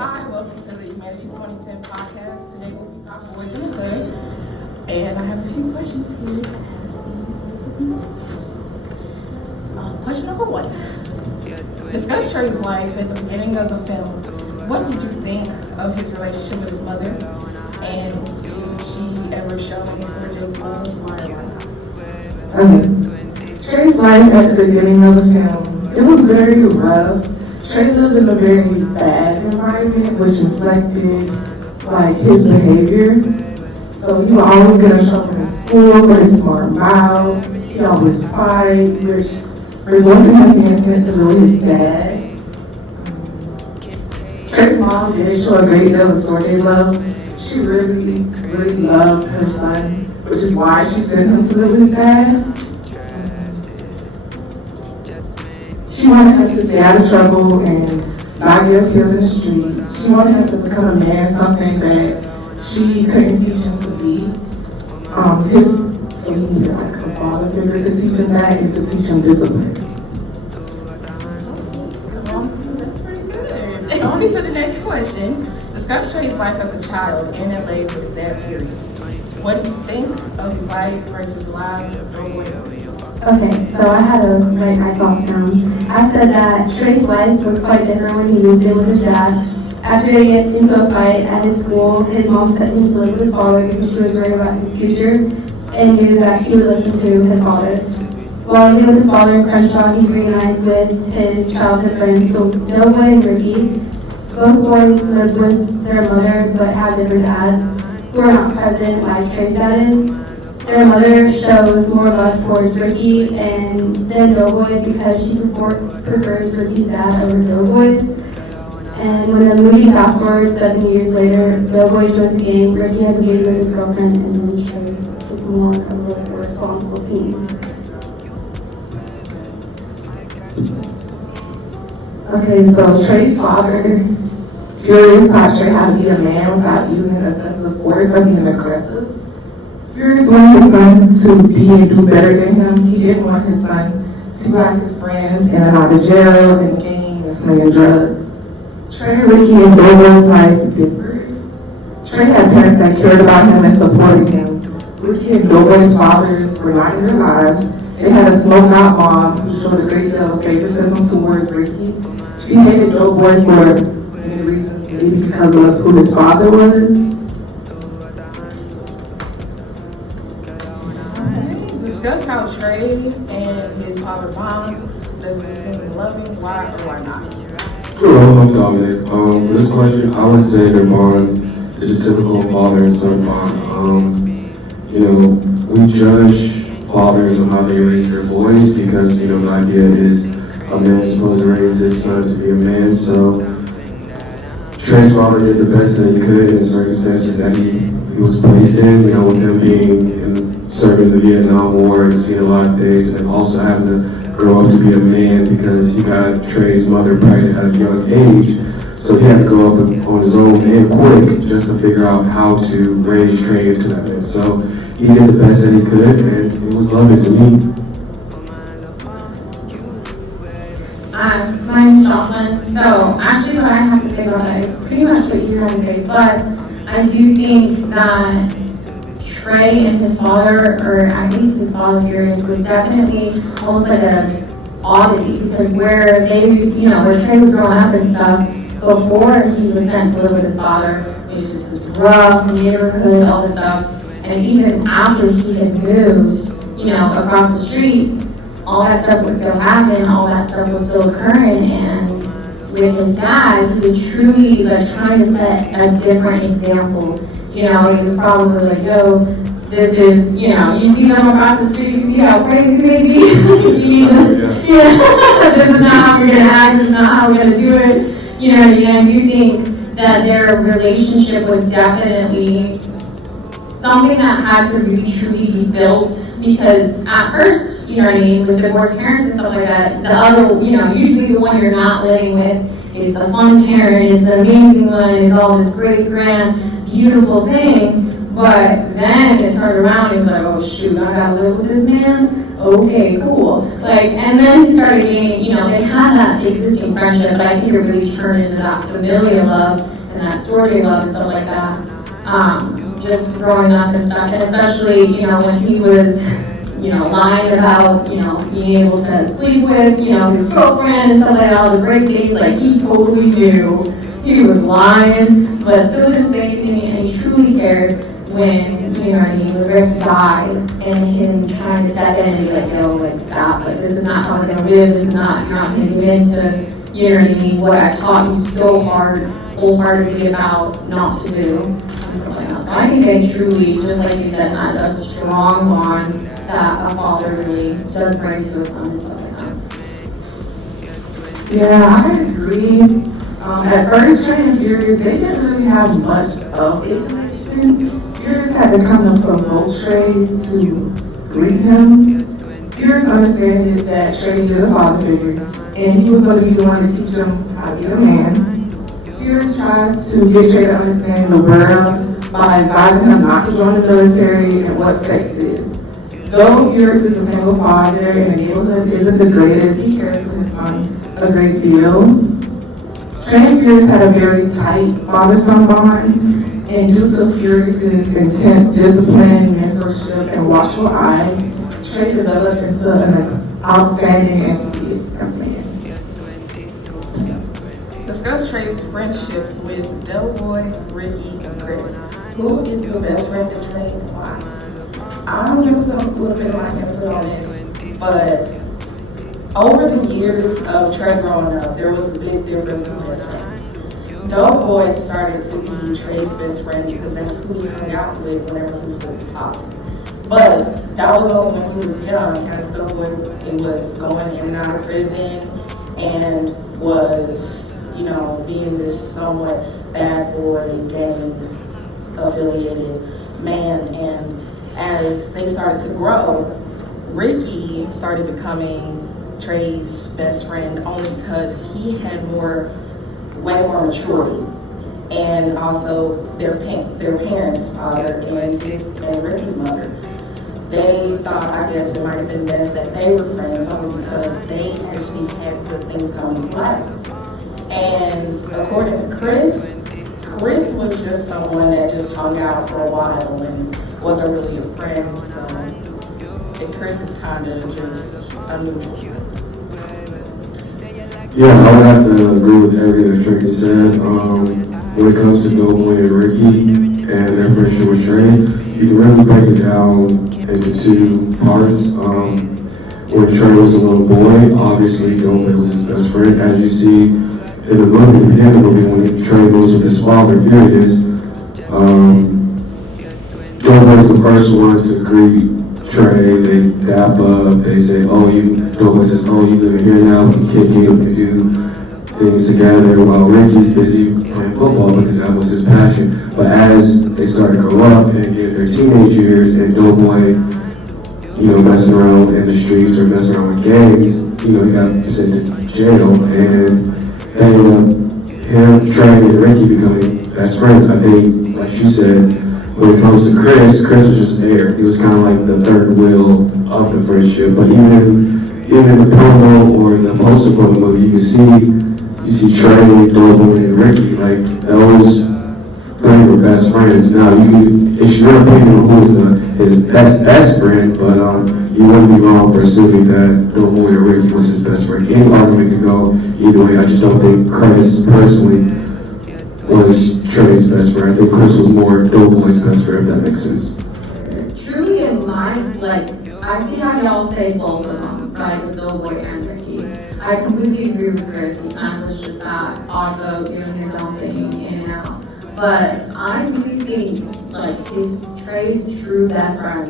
Hi, welcome to the Humanities 2010 podcast. Today we'll be talking Boyz in the Hood, and I have a few questions here to ask these people. Question number one. Discuss Trey's life at the beginning of the film. What did you think of his relationship with his mother, and did she ever show any sort of love or Trey's life at the beginning of the film, it was very rough. Trey lived in a very bad environment, which reflected his behavior. So he was always getting in trouble in school for his smart mouth. He always fight, which resulted in him being sent to live with his dad. Trey's mom did show a great deal of story love. She really, really loved her son, which is why she sent him to live with his dad. She wanted him to stay out of trouble and not get killed in the streets. She wanted him to become a man, something that she couldn't teach him to be. So he needed a father figure to teach him that and to teach him discipline. That's pretty good. On to the next question. Discuss Trey's life as a child in LA with his dad, period. What do you think of his life versus the lives of Boyz? Okay, so I had to write my thoughts down. I said that Trey's life was quite different when he moved in with his dad. After they get into a fight at his school, his mom sent him to live with his father because she was worried about his future and knew that he would listen to his father. While he was his father in Crenshaw, he reunites with his childhood friends, Doughboy and Ricky. Both boys lived with their mother but have different dads who are not present like Trey's dad is. Their mother shows more love towards Ricky and then Doughboy because she prefers Ricky's dad over Doughboy's. And when the movie fast forwards 7 years later, Doughboy joins the gang, Ricky has a baby with his girlfriend, and then Trey is more of a responsible teen. Okay, so Trey's father, Furious, taught Trey how to be a man without using excessive force or being aggressive. Furious wanted his son to be and do better than him. He didn't want his son to be like his friends in and out of jail and gang and slinging drugs. Trey, Ricky, and Doughboy's life differed. Trey had parents that cared about him and supported him. Ricky and Doughboy's fathers were not in their lives. They had a smoke-out mom who showed a great deal of favoritism towards Ricky. She hated Doughboy for many reasons, maybe because of who his father was. Discuss how Trey and his father bond. Does it seem loving? Why or why not? Hello, I'm Dominic. For this question, I would say their bond is a typical father and son bond. We judge fathers on how they raise their boys because, the idea is a man's supposed to raise his son to be a man. So Trey's father did the best that he could in the circumstances that he was placed in, with him being serving the Vietnam War and seeing a lot of things, and also having to grow up to be a man because he got Trey's mother pregnant at a young age. So he had to grow up on his own and quick just to figure out how to raise Trey into that man. So he did the best that he could, and it was loving to me. My name's Jocelyn. So actually what I have to say about that is pretty much what you had to say, but I do think that Trey and his father, or at least his father Furious, was definitely almost like an oddity because where where Trey was growing up and stuff, before he was sent to live with his father, it was just this rough neighborhood, all this stuff. And even after he had moved, across the street, all that stuff was still happening, all that stuff was still occurring, and with his dad, he was truly trying to set a different example. He was probably like, yo, this is, you see them across the street, you see how crazy they be? This is not how we're gonna act, this is not how we're gonna do it. I do think that their relationship was definitely something that had to really truly be built because at first, with divorced parents and stuff like that, the other, usually the one you're not living with is the fun parent, is the amazing one, is all this great, grand, beautiful thing. But then it turned around, he was like, oh shoot, I gotta live with this man? Okay, cool. Like, and then he started gaining, you know, they had that existing friendship, but I think it really turned into that familial love and that storge love and stuff like that. Just growing up and stuff, and especially, you know, when he was, you know, lying about, you know, being able to sleep with, you know, his girlfriend and stuff like that, all the great dates, like, he totally knew he was lying, but still didn't say anything, and he truly cared when, you know what I mean, when Rick died, and him trying to step in and be like, yo, like, stop, like, this is not how we're gonna live, this is not, you're not gonna get into, you know what I mean, what I taught you so hard, wholeheartedly about not to do. So I think they truly, just like you said, had a strong bond that a father really does bring to his son and stuff like that. Yeah, I agree. At first, Tregany Fears, they didn't really have much of a connection. Fears had to come to promote Trey to greet him. Fears understood that Trey needed a father figure, and he was going to be the one to teach him how to be a man. Fears tries to get Trey to understand the world by advising him not to join the military and what sex is. Though Fears is a single father and the neighborhood isn't the greatest, he cares for his son a great deal. Tregany Fears had a very tight father-son bond, and due to Fears' intense discipline, mentorship, and watchful eye, Trey developed into an outstanding and serious young man. Discuss Trey's friendships with Doughboy, Ricky, and Chris. Who is the best friend to Trey and why? I'm gonna put a little bit of my input on this, but over the years of Trey growing up, there was a big difference in best friends. Doughboy started to be Trey's best friend because that's who he hung out with whenever he was with his father. But that was only when he was young, as Doughboy was going in and out of prison and was, you know, being this somewhat bad boy, gang affiliated man. And as they started to grow, Ricky started becoming Trey's best friend only because he had way more maturity, and also their parents' father and Ricky's mother. They thought, I guess it might have been best that they were friends only because they actually had good things coming to life. And according to Chris was just someone that just hung out for a while and wasn't really a friend. So and Chris is kind of just unusual. Yeah, I would have to agree with everything that Tregany said. When it comes to Doughboy and Ricky and their friendship with Trey, you can really break it down into two parts. When Trey was a little boy, obviously Doughboy was his best friend. As you see in the movie, the beginning of the movie, when Trey goes with his father, Fears, Doughboy's the first one to greet Trey. They dap up, they say, Doughboy says, you live here now, we can kick it, we can do things together, while Ricky's busy playing football because that was his passion. But as they start to grow up and get their teenage years, and Doughboy, messing around in the streets or messing around with gangs, he got sent to jail, and they ended up him, Trey, and Ricky becoming best friends. I think, like you said, when it comes to Chris was just there. He was kind of like the third wheel of the friendship. But even in the promo or the poster for the movie, you see Trey, Doughboy, and Ricky. Like, those three were best friends. Now, it's your opinion on who's his best friend, but you wouldn't be wrong for assuming that Doughboy or Ricky was his best friend. Any argument could go either way. I just don't think Chris personally was Trey's best friend. I think Chris was more Doughboy's best friend, if that makes sense. Truly in my, I see how y'all say both of them, right, with Doughboy and Ricky. I completely agree with Chris. He kind of was just that odd boat doing his own thing in and out. But I really think, Trey's true best friend,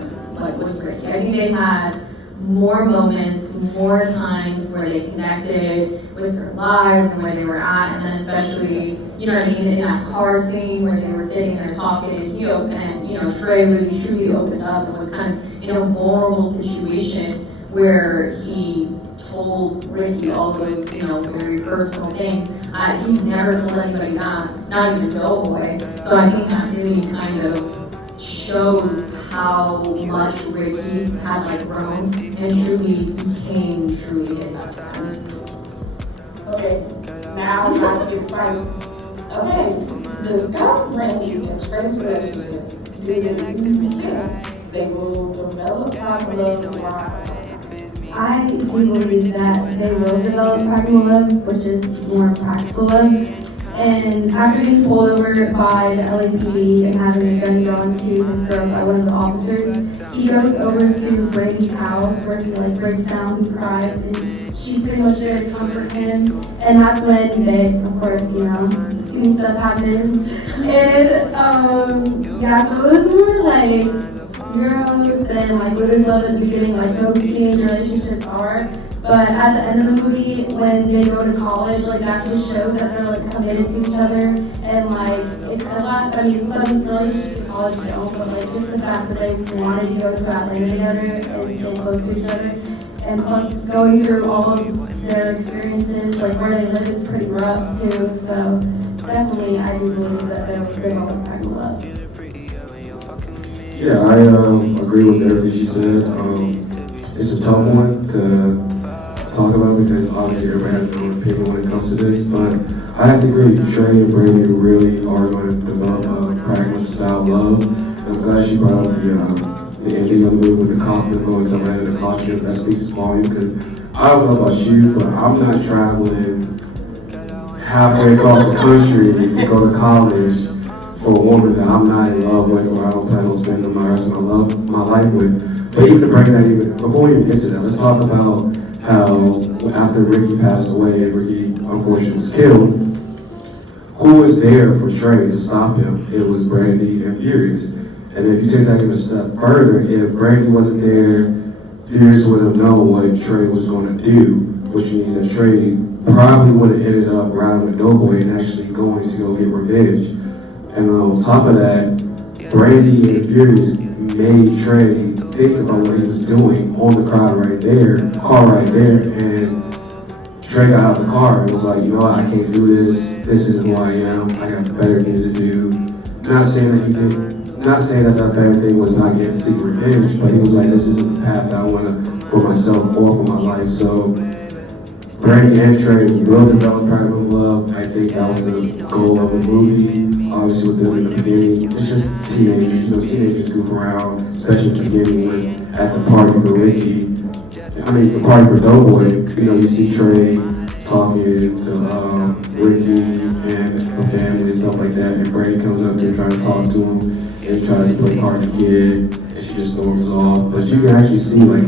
was Ricky. I think they had more moments, more times where they connected with their lives and where they were at, and then especially, in that car scene where they were sitting there talking, and Trey really truly opened up and was kind of in a vulnerable situation where he told Ricky all those, very personal things. He's never told anybody that, not even Doughboy. So I think that really kind of shows how much Ricky had like grown and truly became truly his best friend. Okay, now I'm trying to get spicy. Okay, discuss Brandy and Trey's relationship. Do you think they will develop private love while? I do believe that they will develop practical love, which is more practical love. And after being pulled over by the LAPD and having a gun drawn to his throat by one of the officers, he goes over to Brady's house where he like breaks down, he cries, and she's pretty much there to comfort him. And that's when they, of course, screamy stuff happens. And yeah, so it was more like girls and like what is love at the beginning, like most teenage relationships are. But at the end of the movie, when they go to college, like that just shows that they're like committed to each other. And like it's a lot, I mean, some relationships in college don't, but like just the fact that they wanted to go to Atlanta together and stay close to each other. And plus going through all of their experiences, like where they live is pretty rough too. So definitely I do believe that they're all back in love. Yeah, I agree with everything you said. It's a tough one to talk about because obviously everybody has their own opinion when it comes to this, but I have to agree, Trey and Brady really are going to develop a pragmatic style love. I'm glad she brought up the ending of the movie with the cop and going to Atlanta, the costume. That speaks to volume because I don't know about you, but I'm not traveling halfway across the country to go to college for a woman that I'm not in love with or I don't plan on spending the rest of my life with. But even to bring that before we even get to that, let's talk about how after Ricky passed away and Ricky unfortunately was killed, who was there for Trey to stop him? It was Brandy and Furious. And if you take that even a step further, if Brandy wasn't there, Furious would have known what Trey was going to do, which means that Trey probably would have ended up riding with Doughboy and actually going to go get revenge. And on top of that, Brandy and Furious made Trey think about what he was doing on the car right there, and Trey got out of the car and was like, you know what, I can't do this. This isn't who I am. I got better things to do. Not saying that that better thing was not getting seek revenge, but he was like, this isn't the path that I want to for myself or for my life. So Brandy and Trey will develop private love. I think that was the goal of the movie. Obviously with them in the beginning, it's just teenagers. Teenagers goof around, especially at the beginning when at the party for Ricky. The party for Doughboy, you see Trey talking to Ricky and the family and stuff like that, and Brady comes up there trying to talk to him and tries to play hard to kid, and she just storms off. But you can actually see, like,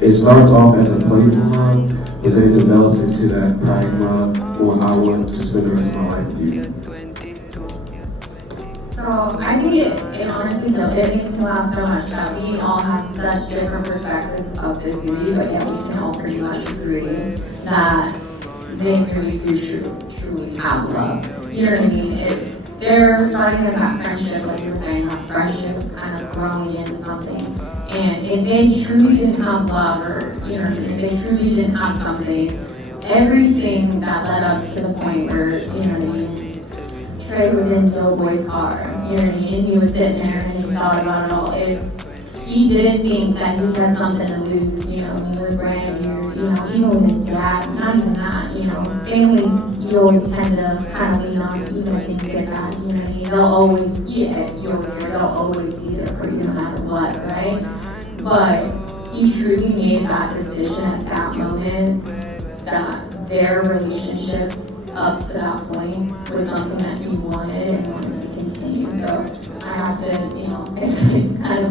it starts off as a playful love, but then it develops into that private love, or I want to spend the rest of my life with you. So I think it honestly though, it makes me laugh so much that we all have such different perspectives of this movie, but yet we can all pretty much agree that they really do truly have love. You know what I mean? They're starting with that friendship, like you were saying, that friendship kind of growing into something. And if they truly didn't have love, or if they truly didn't have something, everything that led up to the point where, Trey was in Doughboy's car, he was sitting there and he thought about it all. If he didn't think that he had something to lose, with Brandy, or, even with his dad, not even that, family, you always tend to kind of lean on, even if things get bad, they'll always, they'll always be there for you no matter what, right? But he truly made that decision at that moment that their relationship up to that point was something that he wanted and wanted to continue. So I have to, it's kind of,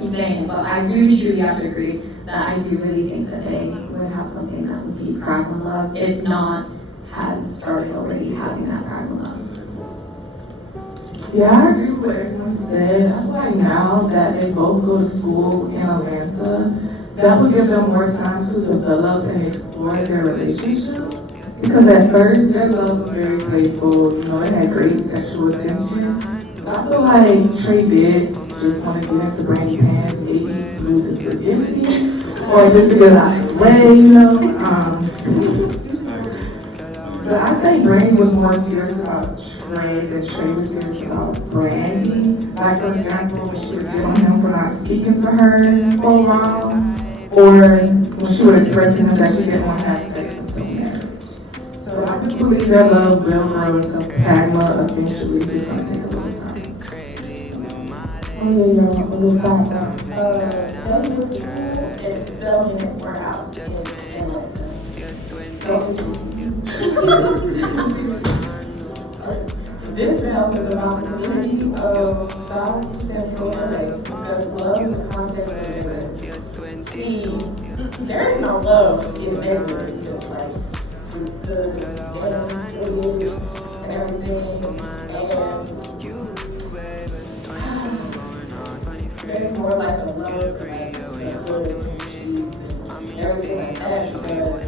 keep saying it, but I really truly have to agree that I do really think that they would have something that would be pragma love, if not had started already having that pragma love. Yeah, I agree with what everyone said. I feel like now that they both go to school in Atlanta, that would give them more time to develop and explore their relationship. Because at first, their love was very playful, it had great sexual tension. I feel like Trey did just want to get into Brandy pants, maybe to lose his virginity, or just to get out of the way, But I think Brandy was more serious about friends and Trey was serious about Brandy. Like, for example, when she would get on him for not speaking to her for a while, or when she would express to him that she didn't want to have sex until marriage. So I do believe that love will grow into pragma eventually. It's going to take a little time. Oh, yeah, you're on the side. It's spelling it more out in This film is about the community of South Central LA because love is the concept of everywhere. See, there's no love in everywhere. It's just like the and everything. And there's more like a love for like the hood issues and everything like that because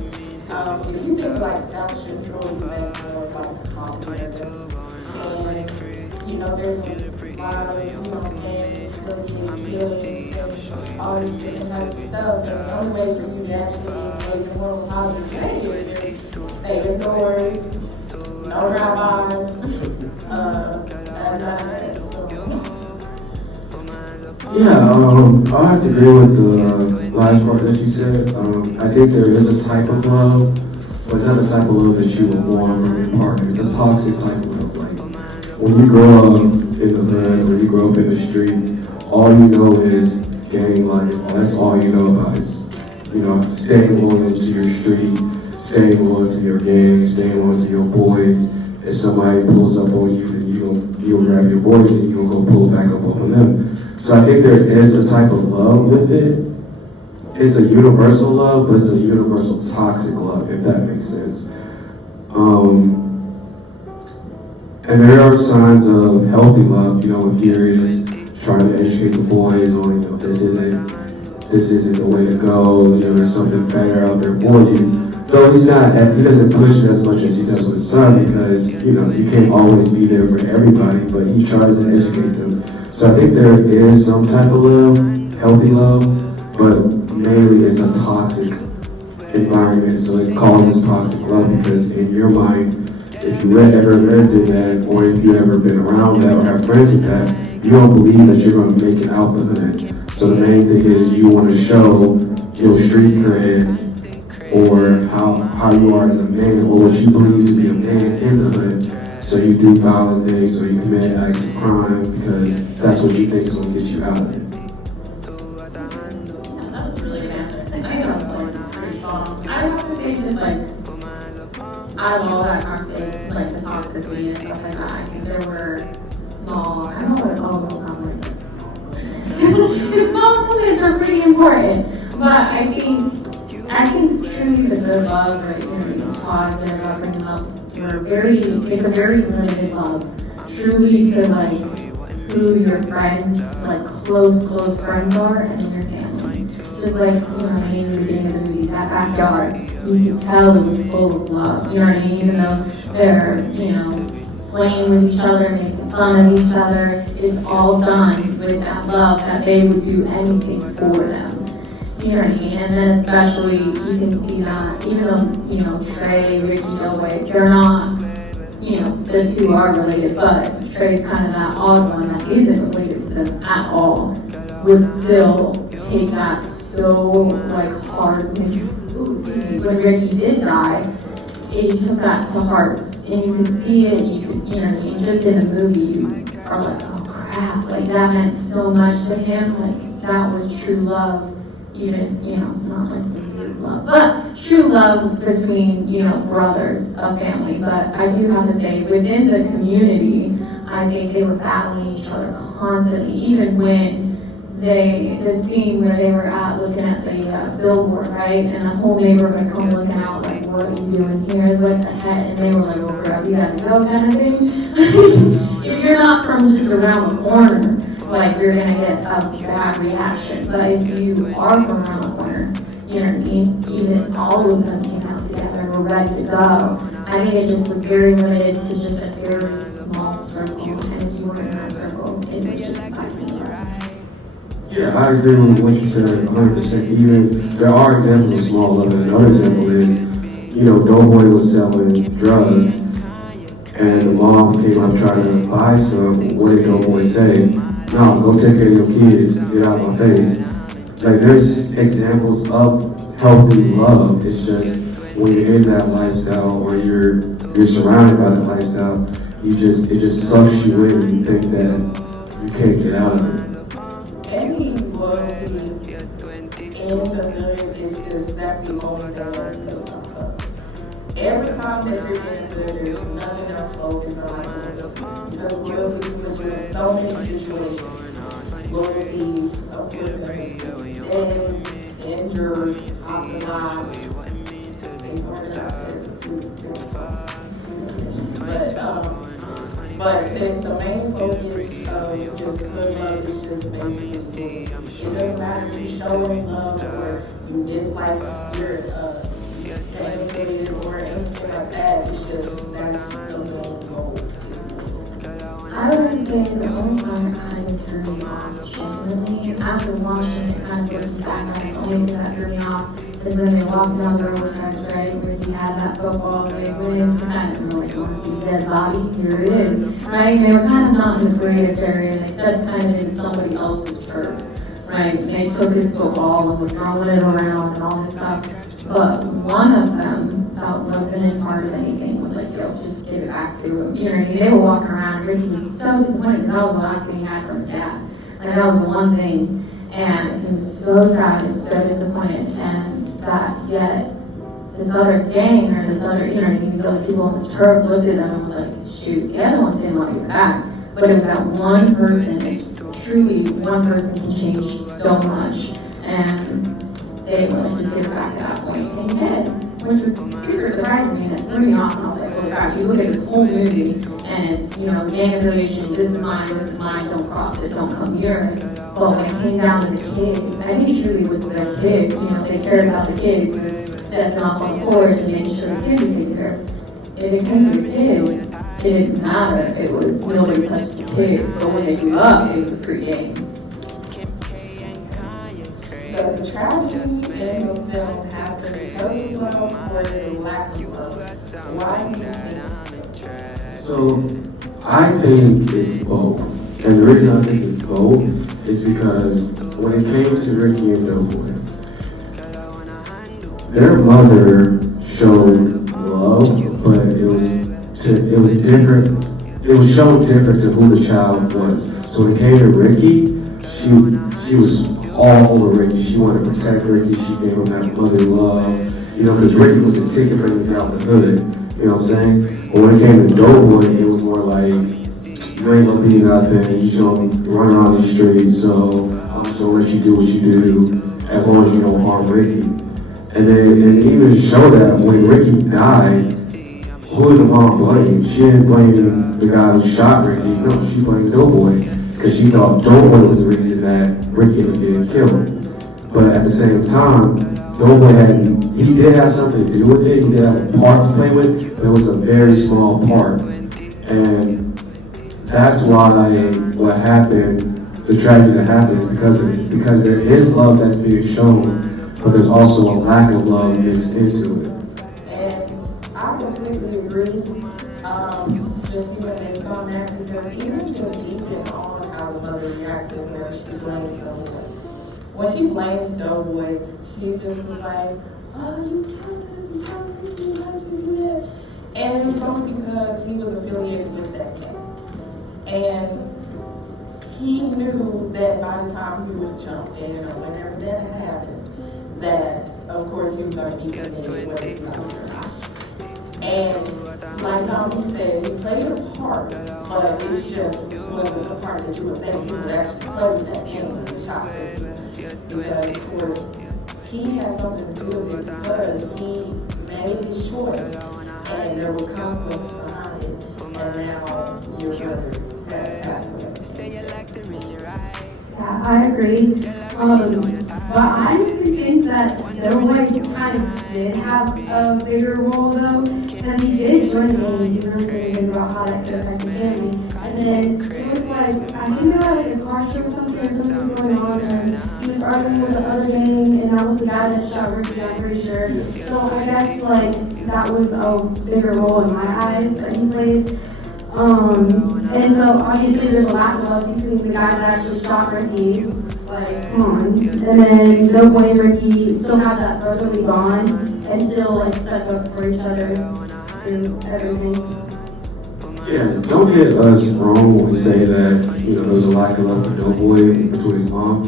if you think like South Central, you think more like the Commonwealth. And, you know, there's a lot of, you know, gangs, killings, all these different types of stuff. And the only way for you to actually engage in more positive change is stay indoors, no drive-bys, and Yeah, I have to agree with the last part that you said. I think there is a type of love, but it's not a type of love that you would want from your partner. It's a toxic type of love. Like, when you grow up in the hood, when you grow up in the streets, all you know is gang life. That's all you know about is, you know, staying loyal to your street, staying loyal to your gang, staying loyal to your boys. If somebody pulls up on you, then you'll grab your boys and you'll go pull back up on them. So I think there is a type of love with it. It's a universal love, but it's a universal toxic love, if that makes sense. And there are signs of healthy love, you know, when Furious trying to educate the boys on, you know, this isn't the way to go, you know, there's something better out there for you. Though he doesn't push it as much as he does with his son because, you know, you can't always be there for everybody, but he tries to educate them. So I think there is some type of love, healthy love, but mainly it's a toxic environment, so it causes toxic love because in your mind, if you ever lived in that, or if you ever been around that or have friends with that, you don't believe that you're going to make it out the hood. So the main thing is you want to show your street cred or how you are as a man or what you believe to be a man in the hood. So you do violent things or you commit acts of crime because that's what you think is going to get you out of it. Yeah, that was a really good answer. I think that was like pretty strong. I have to say just like out of all that conversation, like the toxicity and stuff like that, I think there were small, I don't know what to call them, not like this. Small moments are pretty important, but I think truly the good love, right, you know, positive, I bring them up, it's a very limited love. Truly to like who your friends, like close friends are, and then your family. Just like, you know what I mean, in the beginning of the movie, that backyard, you can tell it was full of love, you know what I mean? Even though they're, you know, playing with each other, making fun of each other, it's all done with that love that they would do anything for them. You know what I mean? And then especially, you can see that, even though, you know, Trey, Ricky, Delway, they're not, you know, the two are related, but Trey's kind of that odd one that isn't related to them at all, would still take that so, like, hard when Ricky did die. He took that to heart, and you could see it, you know what I mean, just in the movie, you are like, oh crap, like that meant so much to him, like that was true love. Even, you know, not like weird love, but true love between, you know, brothers of family. But I do have to say, within the community, I think they were battling each other constantly, even when the scene where they were at looking at the billboard, right? And the whole neighborhood come looking out like, what are you doing here? What the heck? And they were like, oh crap, you gotta go kind of thing. If you're not from just around the corner, like you're gonna get a bad reaction. But if you are from around the corner, you know what I mean? Even all of them came out together and were ready to go. I think it just was very limited to just a very small circle. And if you were in that circle, it was just fighting. Yeah, I agree with what you said 100%. Even there are examples of small love. Another example is, you know, Doughboy was selling drugs, and the mom came up trying to buy some, what did Doughboy say? No, go take care of your kids, get out of my face. Like, there's examples of healthy love. It's just when you're in that lifestyle or you're surrounded by that lifestyle, it just sucks you in and you think that you can't get out of it. Any loyalty in the hood is just, that's the only thing that's up. Every time that you're in the hood, there's nothing else focused on like loyalty. Because loyalty puts you in so many situations. Loyalty, of course, dead, injured, hospitalized, but the main focus of just hood love is just basically, it doesn't matter if you're showing love or you dislike your educated or anything like that, it's just, that's the main goal. I would say the only time it kind of threw me off genuinely, after watching it kind of looking back on it, the only thing that threw me off is when they walked down the road, right, where he had that football, they went into kind of, like, you want to see dead body, here it is, right? They were kind of not in the greatest area, and they stepped kind of into somebody else's turf, right? They took his football and were throwing it around and all this stuff, but one of them wasn't in part of anything, was like, yo, just give it back to him. You know what I mean? They were walking around, Ricky was so disappointed, because that was the last thing he had from his dad. Like, that was the one thing, and he was so sad and so disappointed, and that yet this other gang or this other, you know, these other people on this turf looked at them and was like, shoot, the other ones didn't want to give it back. But it was that one person, truly one person can change so much. And they wanted to give it back at that point. And he did, which was super surprising and it threw me off. And I was like, oh God, you look at this whole movie and it's, you know, gang affiliation, this is mine, don't cross it, don't come here. But when it came down to the kids, I think truly was the kids, you know, they cared about the kids, stepping off on the porch and making sure the kids were taken care of. If it came to the kids, it didn't matter. It was nobody touched the kids. But when they grew up, it was a pre-game. Does the tragedy in the film happen because of love or the lack of love? Why do you think So, I think it's both. And the reason I think it's both is because when it came to Ricky and Doughboy, their mother showed love, but it was different. It was shown different to who the child was. So when it came to Ricky, she was all over Ricky. She wanted to protect Ricky. She gave him that mother love, you know, because Ricky was a ticket for him to get out the hood. You know what I'm saying? But when it came to Doughboy, it was more like, you ain't gonna be nothing, you shouldn't run around the streets, so I'm just gonna let you do what you do, as long as you don't harm Ricky. And then it even showed that when Ricky died, who did the mom blame? She didn't blame the guy who shot Ricky, no, she blamed Doughboy, because she thought Doughboy was the reason that Ricky was getting killed. But at the same time, Doughboy he did have something to do with it, he did have a part to play with, but it was a very small part. And that's why what happened, the tragedy that happened is because of it. It's because there is love that's being shown, but there's also a lack of love mixed into it. And I completely agree. Just even based on that, because even on how the mother reacted when she blamed Doughboy. When she blamed Doughboy, she just was like, oh, you killed him, how did you do that? And it was only because he was affiliated with that gang. And he knew that by the time he was jumped in, or whenever that had happened, that of course he was going to be committed, whether he liked it or not. And like Tommy said, he played a part, but it just wasn't the part that you would think he would actually play with that game when he shot him. Because of course he had something to do with it because he made his choice and there were consequences behind it, and now your brother has passed away. Yeah, I agree. But I honestly think that Doughboy kind of did have a bigger role though, because he did join the game. He really didn't think about how that could affect the family. And then it was like, I think they were at a car show or something going on, and he was arguing with the other gang, and that was the guy that shot Ricky, I'm pretty sure. So I guess like that was a bigger role in my eyes that he played. And so obviously there's a lack of love between the guy that actually shot Ricky, like, come on. And then Doughboy and Ricky still have that brotherly bond and still like stuck up for each other through everything. Yeah, don't get us wrong when we say that, you know, there's a lack of love for Doughboy between his mom.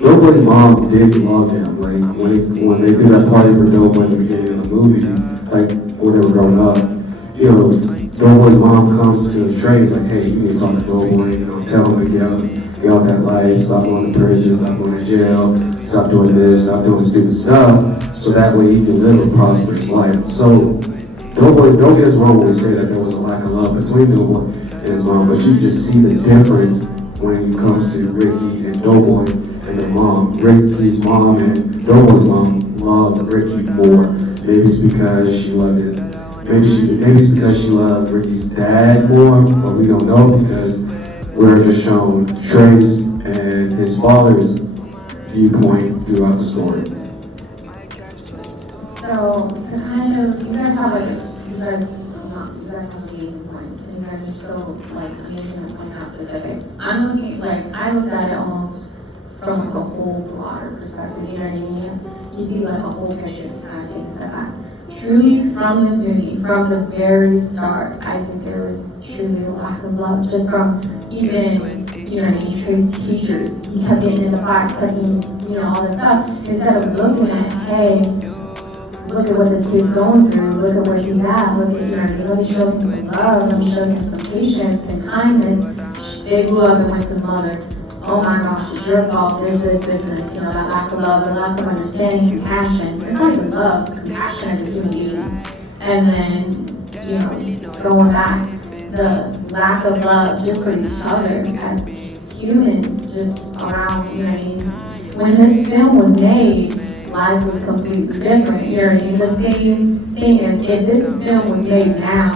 Doughboy's mom did love him. Like, when they did that party for Doughboy in the beginning of the movie, like, when they were growing up, you know, Doughboy's mom comes to Trey, he's like, hey, you need to talk to Doughboy, you know, tell him to get out that life, stop going to prison, stop going to jail, stop doing this, stop doing stupid stuff, so that way he can live a prosperous life. So, Doughboy, don't get us wrong when we say that there was a lack of love between Doughboy and his mom, but you just see the difference when it comes to Ricky and Doughboy and their mom. Ricky's mom and Doughboy's mom loved Ricky more. Maybe it's because she loved it. Maybe it's because she loved Ricky's dad more, but we don't know because we're just shown Trey's and his father's viewpoint throughout the story. So to kind of, you guys have amazing points, and you guys are so like amazing at pointing out specifics. I looked at it almost from like a whole broader perspective, you know what I mean? You see like a whole picture to kind of take a step back. Truly from this movie, from the very start, I think there was truly a lack of love, just from even, you know what I mean, Trey's teachers. He kept getting into fights, kept getting, you know, all this stuff, instead of looking at, hey, look at what this kid's going through, look at where he's at, look at, you know what I mean, let me show him some love, let me show him some patience and kindness. They grew up and went to the mother, oh my gosh, it's your fault, this, you know, that lack of love, the lack of understanding, compassion. It's not even love, compassion as a human being. And then, you know, going back, the lack of love just for each other as humans just around, you know what I mean? When this film was made, life was completely different. You know what I mean? The same thing as if this film was made now,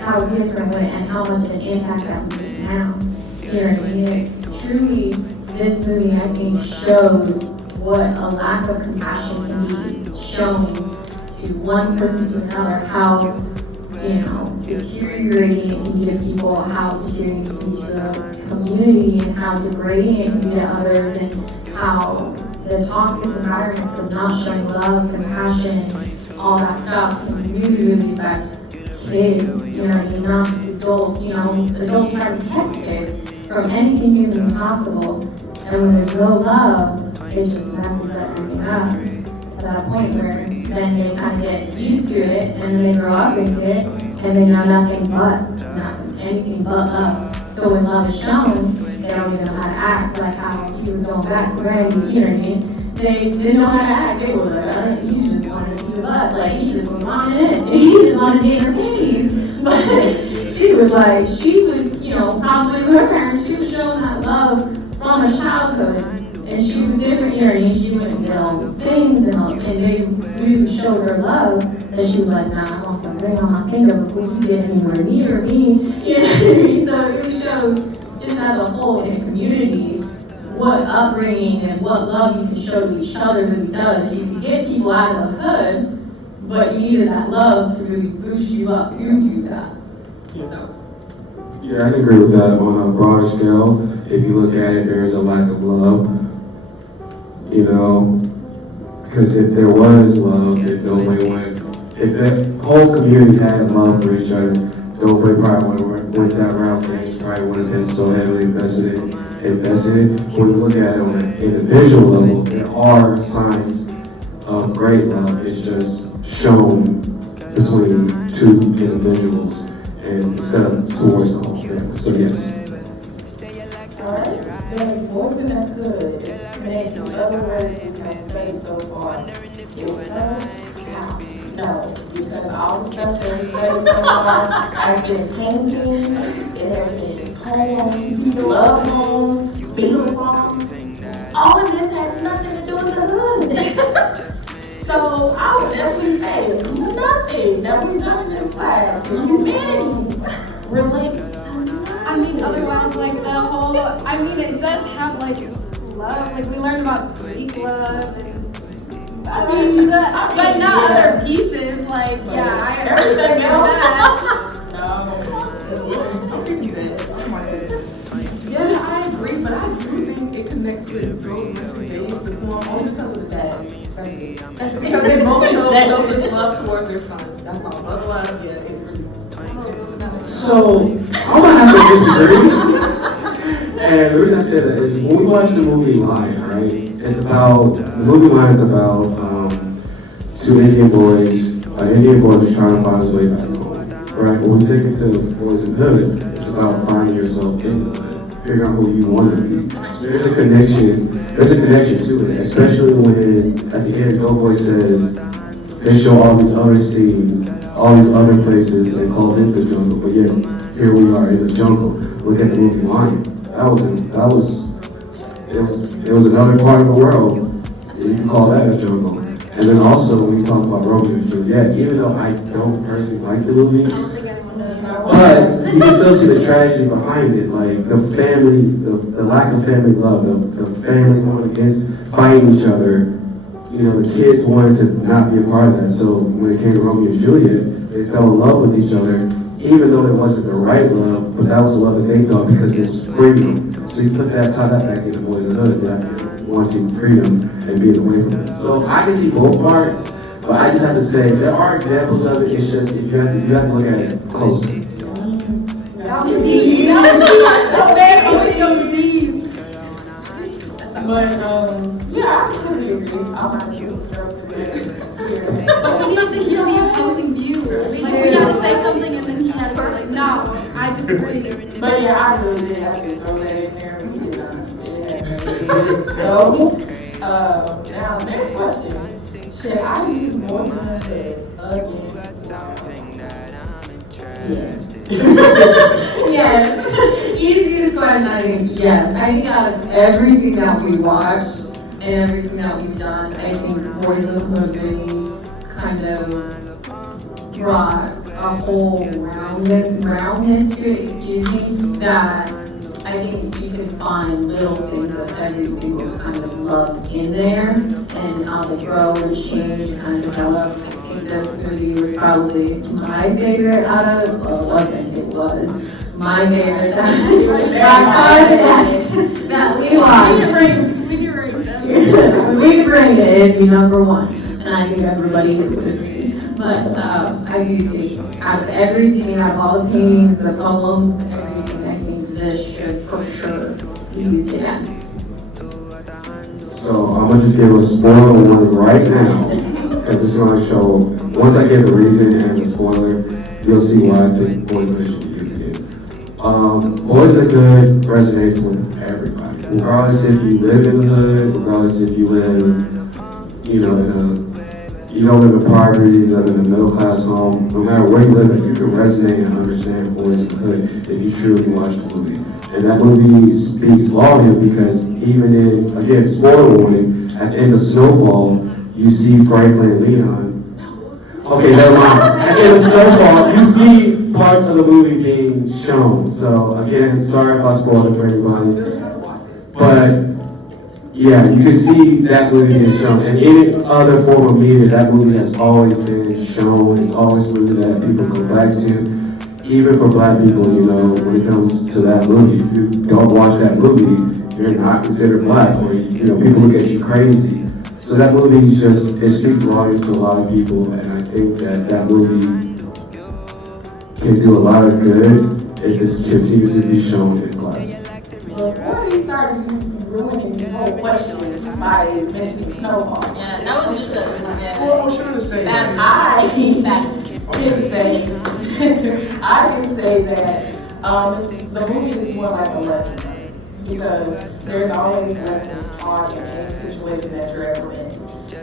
how different would it and how much of an impact that would make now. You know what I mean? Truly, this movie, I think, shows what a lack of compassion can be showing to one person to another, how, you know, deteriorating it can be to people, how deteriorating it can be to the community, and how degrading it can be to others, and how the toxic environments of not showing love, compassion, all that stuff can really affect kids, you know what I mean, not just adults, you know, adults try to protect kids from anything humanly possible, and when there's no love, it just messes everything up to that point where then they kind of get used to it, and then they grow up into it, and they know anything but love. So when love is shown, they don't even know how to act, like how you were going back to Randy, you know what I mean? They didn't know how to act, they were like, he just wanted to be butt, like he just wanted it, he just wanted to be in her panties. But she was, you know, probably with her parents, she was showing that love from a childhood, and she was different, you know what I mean? She went and did all these things, and they really showed her love, that she was like, nah, I want the ring on my finger before you get anywhere near me, you know what I mean? So it really shows, just as a whole in a community, what upbringing and what love you can show to each other really does. You can get people out of the hood, but you needed that love to really boost you up to do that. So. Yeah, I can agree with that on a broad scale. If you look at it, there's a lack of love. You know, because if there was love, then nobody would. If the whole community had love for each other, nobody probably went that route. Things probably wouldn't have been so heavily invested. When you look at it on an individual level, there are signs of great love. It's just shown between two individuals and instead of towards the whole family. So yes. Alright, then more than that could connect to other words we have studied so far. No, because all the stuff that we studied so far has been painting, it has been poems, love poems, Beatles songs. All of this has nothing to do with the hood. So I would definitely say nothing that we've done in this class, humanities, relates to nothing. I mean, otherwise, like the whole, I mean, it does have like love, like we learned about Greek love and but not other pieces, like, yeah, I everything else. that. No. with those two days perform only because of the dad. That's it. Because they both show selfless love towards their sons. That's all. Otherwise, yeah, it really. So, I'm gonna have to disagree. And the reason I say that is when we watch the movie Lion, right? It's about, the movie Lion is about two Indian boys. An Indian boy was trying to find his way back home, right? When we take it to Boyz in the Hood, it's about finding yourself in the hood, figuring out who you want to be. So there's a connection to it, especially when at the end, Doughboy says, they show all these other scenes, all these other places, they call it the jungle, but yet here we are in the jungle. Look at the movie Lion. It was another part of the world. You can call that a jungle. And then also when you talk about Romeo and Juliet, even though I don't personally like the movie, but you can still see the tragedy behind it, like the family, the lack of family love, the family going against fighting each other. You know, the kids wanted to not be a part of that. So when it came to Romeo and Juliet, they fell in love with each other, even though it wasn't the right love, but that was the love that they thought because it was freedom. So you tie that back into Boyz in the Hood, that wanting freedom and being away from it. So I can see both parts, but I just have to say there are examples of it. It's just you have to look at it closely. This man always goes deep. But yeah, I completely agree. I'm not sure. But we need to hear the opposing view. Like, we had to say something and then he had to be like, no, I disagree. But yeah, I really did have to throw that in there. We did not. So, now next question. Should I use more than a head again? Yes. Yes. Easiest question, I think, yes. I think out of everything that we watched and everything that we've done, I think Boyz in the Hood really kind of brought a whole roundness to it, that I think you can find little things of every single kind of love in there, and how they grow and change and kind of develop. I think this movie was probably my favorite out of, it was my favorite that we watched. We can rate them. We can rate it, it'd be number one, and I think everybody would agree. But I do think out of everything, out of all the paintings, the poems, everything, I think this should for sure be used again. So I'm gonna just give a spoiler warning right now, because this is gonna show. Once I give the reason and the spoiler, you'll see why I think Boyz in the Hood should be used again. Boyz in the Hood resonates with everybody, regardless if you live in the hood, regardless if you live, you don't live in poverty, you live in a middle class home. No matter where you live, you can resonate and understand Boyz in the Hood if you truly watch the movie. And that movie speaks volumes because even in, again, spoiler warning, at the end of Snowfall, you see Franklin and Leon. Okay, never mind. At the end of Snowfall, you see parts of the movie being shown. So again, sorry if I spoiled it for anybody. But yeah, you can see that movie being shown. And any other form of media, that movie has always been shown. It's always a movie that people go back to. Even for black people, when it comes to that movie, if you don't watch that movie, you're not considered black, or people look at you crazy. So that movie it speaks volumes to a lot of people, and I think that movie can do a lot of good if it continues to be shown in class. Well, before you started ruining the whole question by mentioning Snowfall. Yeah, that was just Well, I was trying to say And I can say that the movie is more like a lesson, because there's always lessons taught in any situation that you're ever in.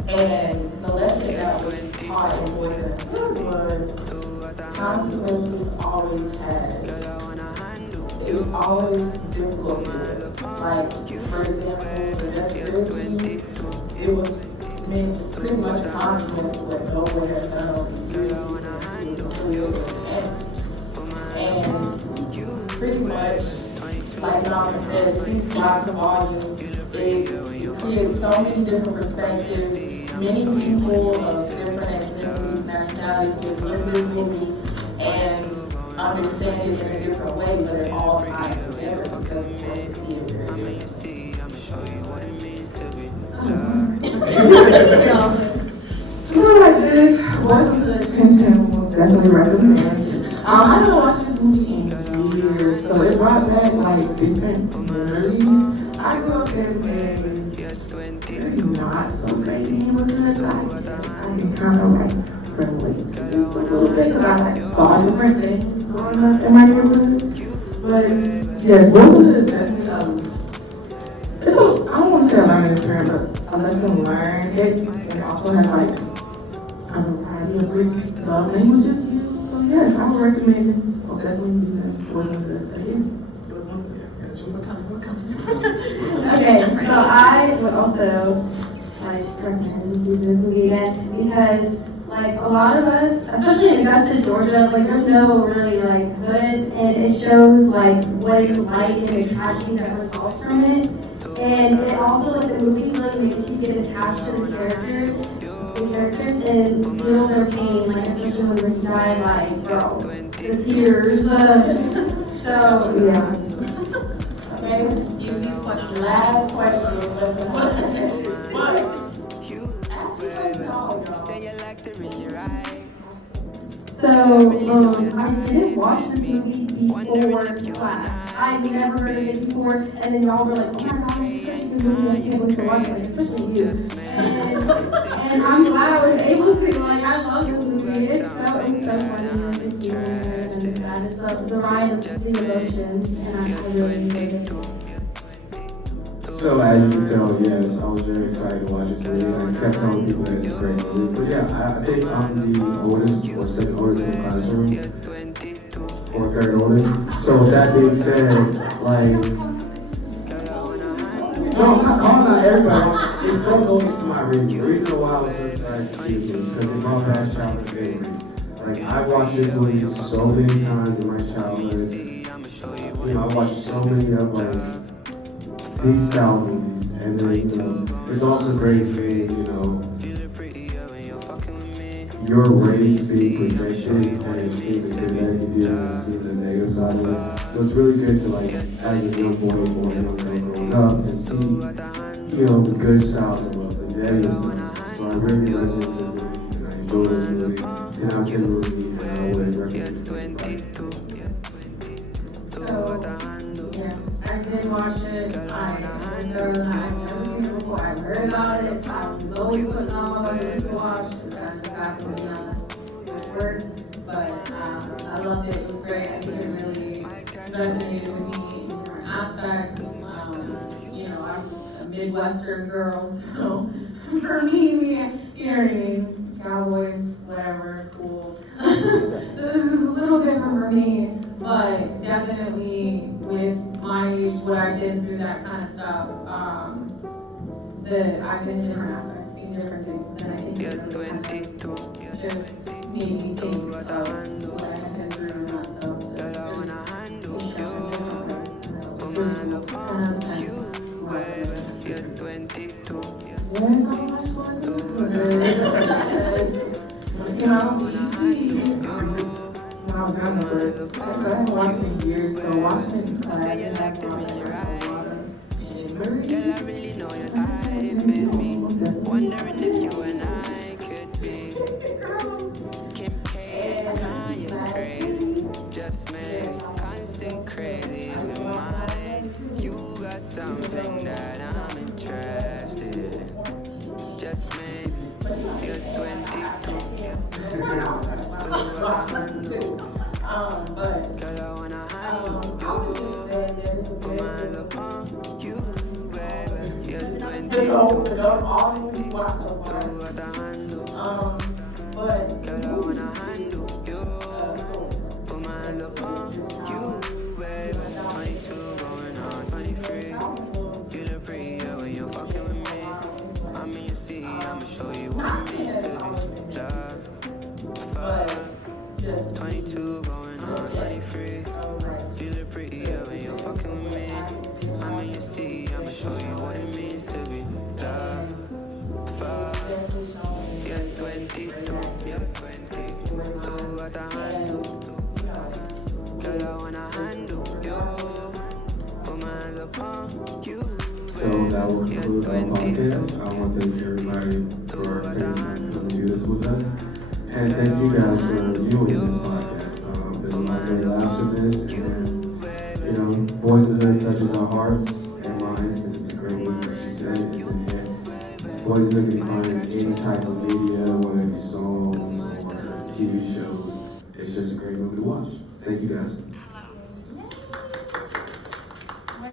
And the lesson that was taught in Boyz in the Hood was consequences always it's always difficult to live. Like, for example, the death penalty, it was meant pretty much a consequence of what nobody has done over the years. And pretty much, like Mama said, it speaks lots of volumes. It creates so many different perspectives. Many people of different ethnicities, nationalities can look at this movie and understand it in a different way, but it all ties together because you get to see it very differently. I haven't watched this movie in years, so it brought back like different memories. I grew up in a not so great neighborhood. I can kind of like relate to this a little bit because I like saw different things growing up in my neighborhood. But yes, those are definitely it's a, I don't want to say a learning experience, but a lesson learned. It also has like a variety of great love languages used. So yes, I would recommend it. I'll definitely use it. Wasn't good again. It was one good. That's what we're coming. Okay, so I would also like recommend using this movie again because like a lot of us, especially in Augusta, Georgia, like there's no really like hood, and it shows like what it's like and the tragedy that results from it. And it also, like the movie really makes you get attached to the characters and feel their pain, like especially when Ricky died, like bro, the tears. So yeah. Okay, Josie's question. Last question. What? So, I didn't watch this movie before class. I'd never heard of it before, and then y'all were like, oh my gosh, it's such a good movie, I can't wait to watch it, especially you. And I'm glad I was able to, like, I love this movie. It's so funny, and it's humorous, and it's sad. It's the ride of the emotions, and I really enjoyed it. So as you can tell, yes, I was very excited to watch this movie. I kept telling people that it's a great movie. But yeah, I think I'm the oldest or second oldest in the classroom. Or third oldest. So with that being said, like, no, I'm not calling out everybody. It's so close to my reading. The reason why I was so excited to see it was because they brought back childhood favorites. Like, I watched this movie so many times in my childhood. You know, I watched so many of like these style movies, and then it's also great seeing your race being projected and seeing the good that you do and seeing the negative side of it. So it's really good to like as a young boy or young girl growing up and see the good styles of love, the negative stuff. So I really resonate with this movie and I enjoy this movie. 10 out of 10 movie, and I would recommend it to everybody. I did watch it. I've never seen it before. I've heard about it. I was always putting on my list to watch, but I just happened to be honest with work. But I loved it. It was great. I think it really resonated with me in different aspects. I'm a Midwestern girl, so for me, you know what I mean? Cowboys, whatever, cool. So this is a little different for me, but definitely with my age, what I did through that kind of stuff, I've been in different aspects, seen different things, and I think it really kind of just made me think of what I had been through and that stuff. So it's I was younger, but I haven't watched it in years, so watching it in class, I have a lot of memories. Girl, I really know your life is me. Wondering if you and I could be. Compared, I am crazy. Just maybe constant crazy in my mind. You got something that I'm interested in. Just maybe you're 22. But Girl, I wanna handle I would just say that it's a good upon you, baby. You're 22. to go all the movies watched so far. But Girl, I wanna handle you. story. Put my hands upon you, baby. 22 going on 23. You look prettier when you're fucking with me. I mean, you see, I'ma show you what it means to be loved. But just 22 going on 23. You look prettier when you're fucking with me. I mean, you see, I'ma show you what it means to be loved. You're 22, you're 22. At the handle, girl, I wanna handle you. Put my hands upon you. So that will conclude our podcast. I want to thank everybody for coming to do this with us. And thank you guys for viewing this podcast. There's a touches our hearts and minds. It's a great movie, like you said. It's a hit. Boyz gonna be playing any type of media, whether it be songs or TV shows. It's just a great movie to watch. Thank you guys.